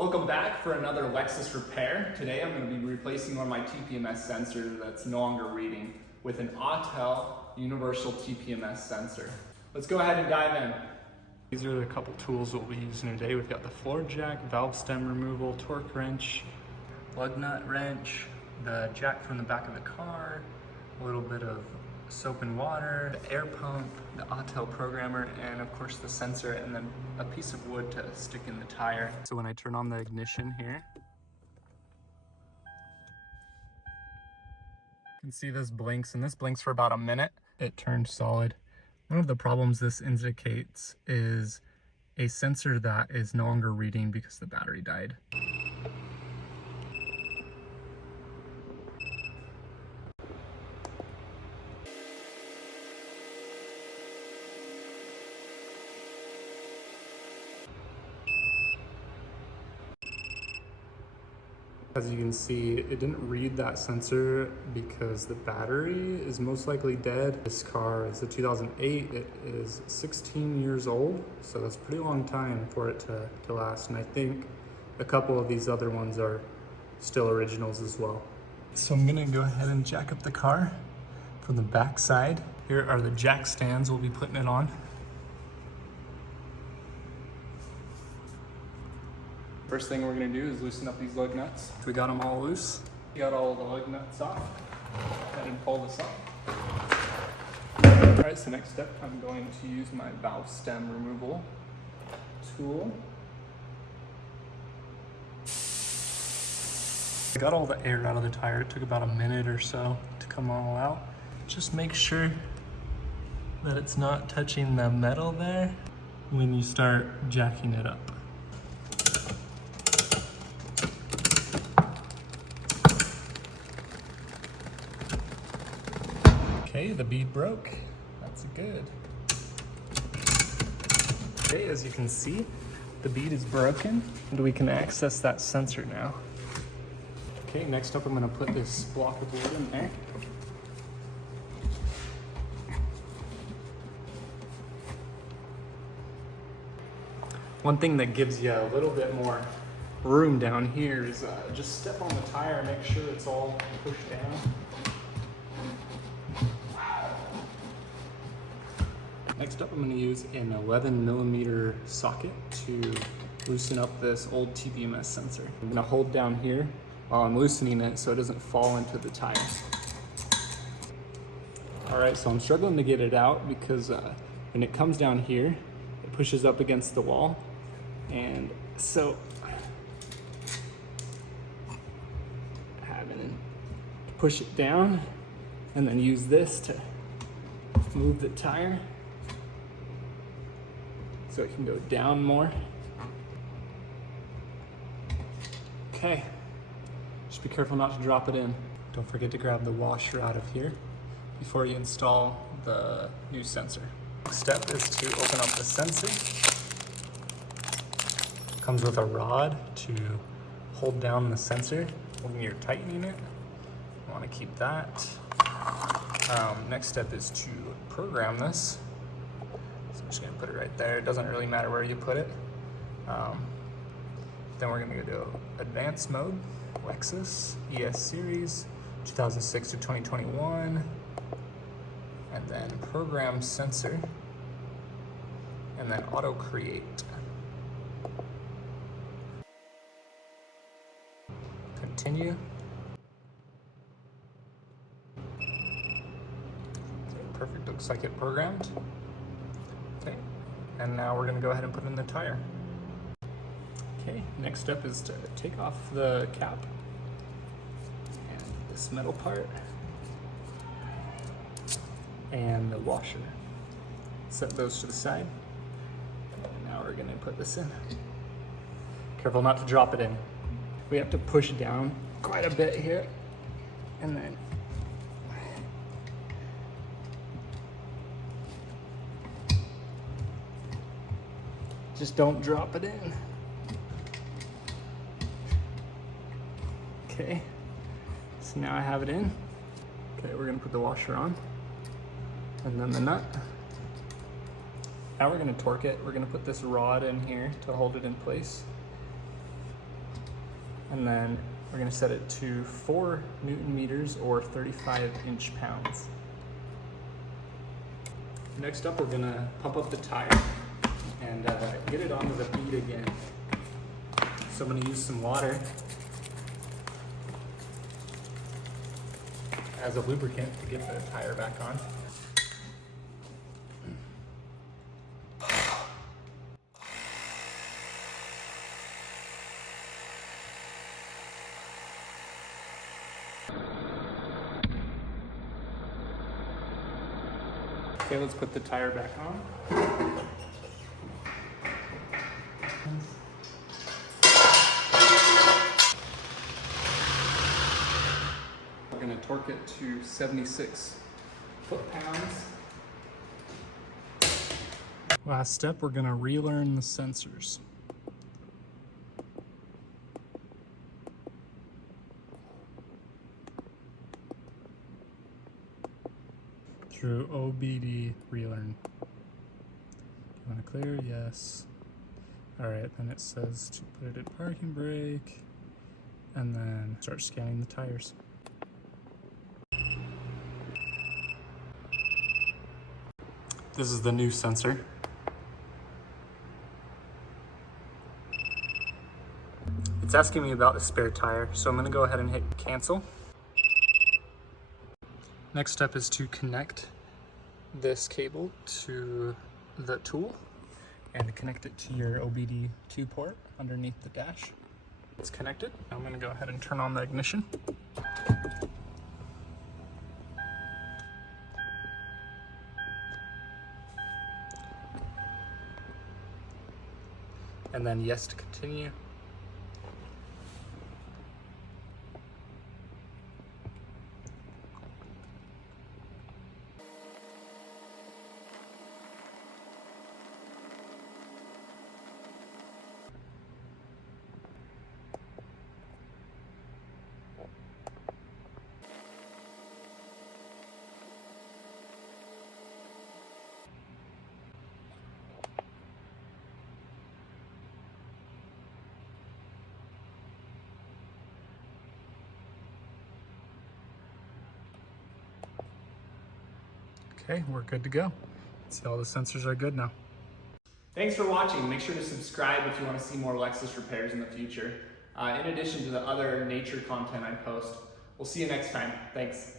Welcome back for another Lexus repair. Today I'm going to be replacing one of my TPMS sensors that's no longer reading with an Autel universal TPMS sensor. Let's go ahead and dive in. These are the couple tools we'll be using today. We've got the floor jack, valve stem removal, torque wrench, lug nut wrench, the jack from the back of the car, a little bit of soap and water, the air pump, the Autel programmer, and of course the sensor, and then a piece of wood to stick in the tire. So when I turn on the ignition here, you can see this blinks, and this blinks for about a minute. It turned solid. One of the problems this indicates is a sensor that is no longer reading because the battery died. As you can see, it didn't read that sensor because the battery is most likely dead. This car is a 2008. It is 16 years old, so that's a pretty long time for it to last. And I think a couple of these other ones are still originals as well. So I'm gonna go ahead and jack up the car from the back side. Here are the jack stands we'll be putting it on. First thing we're gonna do is loosen up these lug nuts. We got them all loose. Got all the lug nuts off. Go ahead and pull this off. All right, so next step, I'm going to use my valve stem removal tool. I got all the air out of the tire. It took about a minute or so to come all out. Just make sure that it's not touching the metal there when you start jacking it up. Okay, the bead broke. That's good. Okay, as you can see, the bead is broken and we can access that sensor now. Okay, next up I'm going to put this block of wood in there. One thing that gives you a little bit more room down here is just step on the tire and make sure it's all pushed down. Next up, I'm going to use an 11mm socket to loosen up this old TPMS sensor. I'm going to hold down here while I'm loosening it so it doesn't fall into the tire. Alright, so I'm struggling to get it out because when it comes down here, it pushes up against the wall. And so, having to push it down and then use this to move the tire so it can go down more. Okay, just be careful not to drop it in. Don't forget to grab the washer out of here before you install the new sensor. Next step is to open up the sensor. It comes with a rod to hold down the sensor when you're tightening it. You want to keep that. Next step is to program this. So I'm just gonna put it right there. It doesn't really matter where you put it. Then we're gonna go to advanced mode, Lexus, ES series, 2006 to 2021, and then program sensor, and then auto create. Continue. Okay, perfect, looks like it programmed. Okay, and now we're gonna go ahead and put in the tire. Okay, next step is to take off the cap and this metal part and the washer. Set those to the side. And now we're gonna put this in. Careful not to drop it in. We have to push down quite a bit here and then just don't drop it in. Okay, so now I have it in. Okay, we're gonna put the washer on and then the nut. Now we're gonna torque it. We're gonna put this rod in here to hold it in place. And then we're gonna set it to 4 Newton meters or 35 inch-pounds. Next up, we're gonna pump up the tire and get it onto the bead again. So I'm gonna use some water as a lubricant to get the tire back on. Okay, let's put the tire back on. We're going to torque it to 76 foot-pounds. Last step, we're going to relearn the sensors. Through OBD relearn. You want to clear? Yes. Alright, then it says to put it in parking brake and then start scanning the tires. This is the new sensor. It's asking me about the spare tire, so I'm going to go ahead and hit cancel. Next step is to connect this cable to the tool and connect it to your OBD2 port underneath the dash. It's connected. Now I'm going to go ahead and turn on the ignition. And then yes to continue. Okay, we're good to go. See, all the sensors are good now. Thanks for watching. Make sure to subscribe if you want to see more Lexus repairs in the future. In addition to the other nature content I post. We'll see you next time. Thanks.